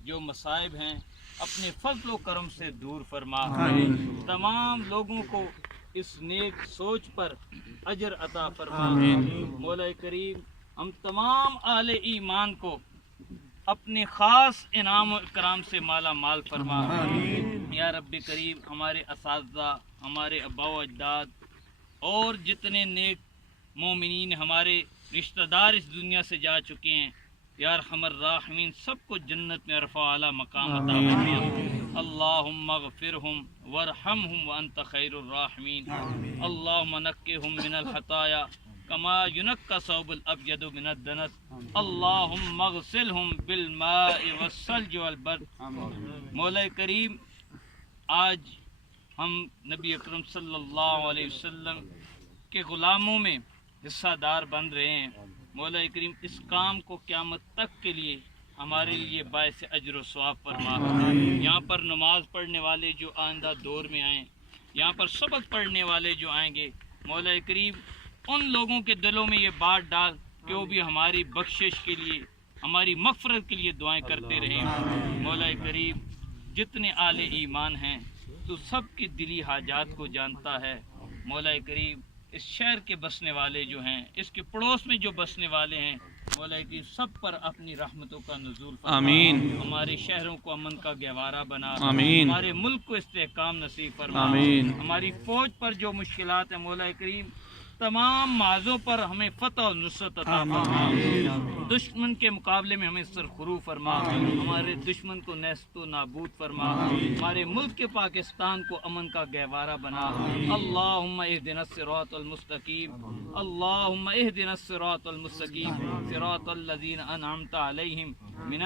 جو مصائب ہیں اپنے فضل و کرم سے دور فرما، تمام لوگوں کو اس نیک سوچ پر اجر عطا فرما۔ مولا کریم ہم تمام اہل ایمان کو اپنے خاص انعام و اکرام سے مالا مال فرما۔ یا رب کریم ہمارے اساتذہ، ہمارے آبا و اجداد اور جتنے نیک مومنین ہمارے رشتہ دار اس دنیا سے جا چکے ہیں، یا ارحم الراحمین سب کو جنت میں عرفہ اعلیٰ مقام عطا فرما۔ اللہم اغفرہم وارحمہم وانت خیر الراحمین۔ اللہم نقہم من الخطایا کما ینقی الثوب الابیض من الدنس۔ اللہم اغسلہم بالماء والثلج والبرد۔ مولا کریم آج ہم نبی اکرم صلی اللہ علیہ وسلم کے غلاموں میں حصہ دار بن رہے ہیں۔ مولا کریم اس کام کو قیامت تک کے لیے ہمارے لیے باعث اجر و ثواب فرما۔ یہاں پر نماز پڑھنے والے جو آئندہ دور میں آئیں، یہاں پر سبق پڑھنے والے جو آئیں گے، مولا کریم ان لوگوں کے دلوں میں یہ بات ڈال کہ وہ بھی ہماری بخشش کے لیے، ہماری مغفرت کے لیے دعائیں کرتے رہیں۔ مولا کریم جتنے اہل ایمان ہیں تو سب کی دلی حاجات کو جانتا ہے۔ مولا کریم اس شہر کے بسنے والے جو ہیں، اس کے پڑوس میں جو بسنے والے ہیں، مولا کریم سب پر اپنی رحمتوں کا نزول فرما۔ آمین۔ ہمارے شہروں کو امن کا گہوارہ بنا۔ آمین۔ ہمارے ملک کو استحکام نصیب فرما۔ آمین۔ ہماری فوج پر جو مشکلات ہیں مولا کریم تمام معاذوں پر ہمیں فتح و نصرت عطا فرما۔ دشمن کے مقابلے میں ہمیں سرخرو فرما۔ ہمارے دشمن کو نیست و نابود فرما۔ ہمارے ملک کے پاکستان کو امن کا گہوارہ بنا۔ اللہم اہدنا الصراط المستقیم، اللہم اہدنا الصراط المستقیم، صراط الذین انعمت علیہم من